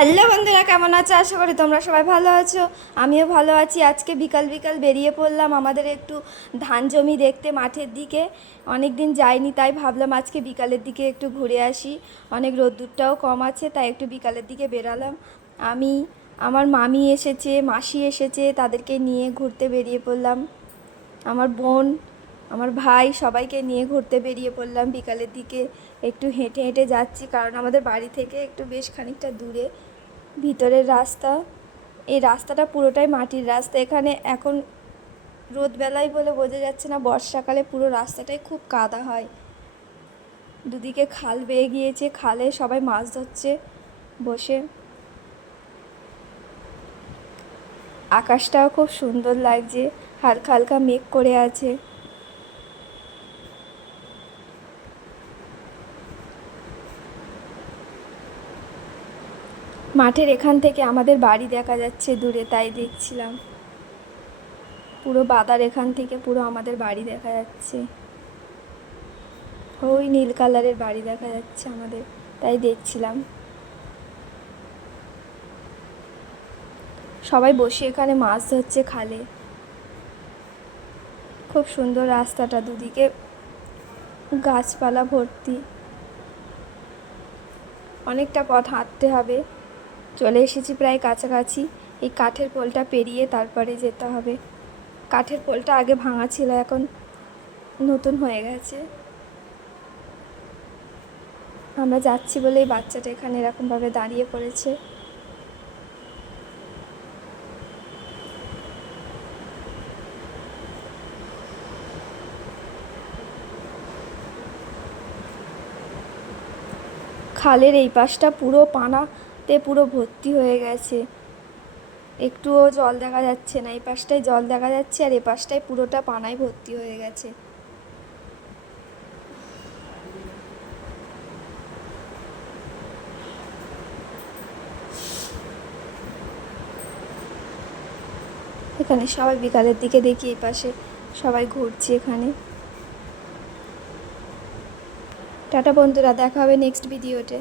Hello বন্ধুরা, কেমন আছো? আশা করি তোমরা সবাই ভালো আছো। আমিও ভালো আছি। আজকে বিকাল বিকাল বেরিয়ে পড়লাম আমাদের একটু ধান জমি দেখতে মাঠের দিকে। অনেক দিন যাইনি, তাই ভাবলাম আজকে বিকালের দিকে একটু ঘুরে আসি। অনেক রোদ্দুরটাও কম আছে, তাই একটু বিকালের দিকে বেরালাম। আমি, আমার মামি এসেছে, মাসি এসেছে, তাদেরকে নিয়ে ঘুরতে বেরিয়ে পড়লাম। আমার বোন, আমার ভাই, সবাইকে নিয়ে ঘুরতে বেরিয়ে পড়লাম বিকালের দিকে। একটু হেঁটে হেঁটে যাচ্ছি, কারণ আমাদের বাড়ি থেকে একটু বেশ খানিকটা দূরে ভিতরের রাস্তা। এই রাস্তাটা পুরোটাই মাটির রাস্তা। এখানে এখন রোদবেলায় বলে বোঝা যাচ্ছে না, বর্ষাকালে পুরো রাস্তাটাই খুব কাদা হয়। দুদিকে খাল বেয়ে গিয়েছে, খালে সবাই মাছ ধরছে বসে। আকাশটাও খুব সুন্দর লাগছে, হালকা হালকা মেঘ করে আছে। মাঠের এখান থেকে আমাদের বাড়ি দেখা যাচ্ছে দূরে, তাই দেখছিলাম। পুরো বাদার এখান থেকে পুরো আমাদের বাড়ি দেখা যাচ্ছে। ওই নীল কালারের বাড়ি দেখা যাচ্ছে আমাদের, তাই দেখছিলাম। সবাই বসে এখানে মাছ ধরছে খালে। খুব সুন্দর রাস্তাটা, দুদিকে গাছপালা ভর্তি। অনেকটা পথ হাঁটতে হবে। চলে এসেছি প্রায় কাছাকাছি। এই কাঠের পোলটা পেরিয়ে তারপরে যেতে হবে। কাঠের পোলটা আগে ভাঙা ছিল, এখন নতুন হয়ে গেছে। আমরা যাচ্ছি বলে এই বাচ্চাটা এখানে এরকমভাবে দাঁড়িয়ে পড়েছে। খালের এই পাশটা পুরো পানাতে পুরো ভর্তি হয়ে গেছে। একটুও জল দেখা যাচ্ছে না। এই পাশটায় জল দেখা যাচ্ছে, আর এ পাশটায় পুরোটা পানায় ভর্তি হয়ে গেছে। এখানে সবাই বিকালের দিকে দেখি এই পাশে সবাই ঘুরছে এখানে। টাটা বন্ধুরা, দেখা হবে নেক্সট ভিডিওতে।